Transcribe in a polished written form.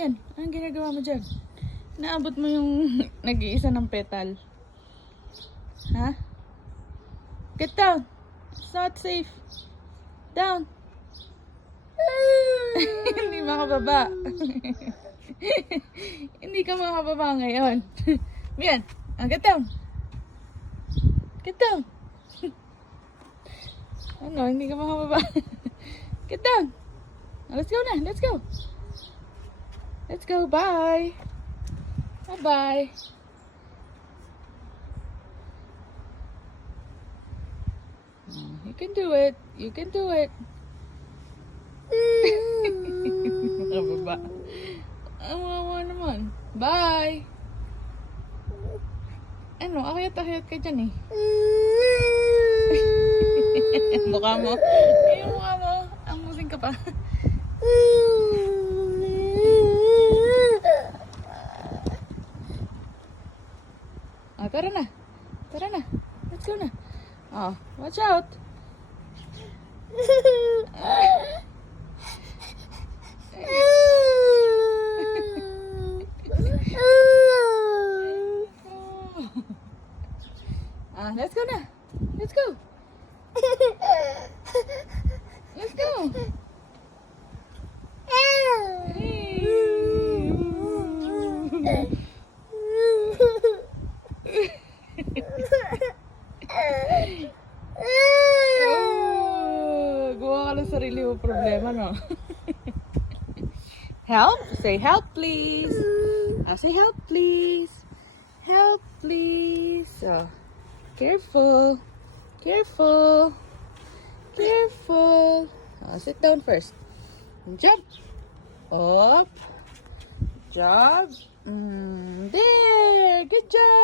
Yan, anong ginagawa mo dyan? Naabot mo yung nag-iisa ng petal. Ha? Get down. It's not safe. Down. Hindi makababa. Hindi ka makababa ngayon. Yan, get down. Get down. Ano, hindi ka makababa. Get down. Let's go na, let's go. Let's go, bye. Bye-bye. You can do it. You can do it. Nakababa. Ang wawa naman. Bye. Ano, akyat-akyat ka dyan eh. Mukha mo. Yung mukha mo. Ang musing ka pa. Oh, tara na. Tara na. Let's go na. Oh, watch out. Let's go na. Let's go. Let's go. Gawa ka ng sarili mo problema, no? Help? Say help, please. Say help, please. Help, please. Careful. Careful. Careful. Sit down first. Jump. Up. Jump. There. Good job.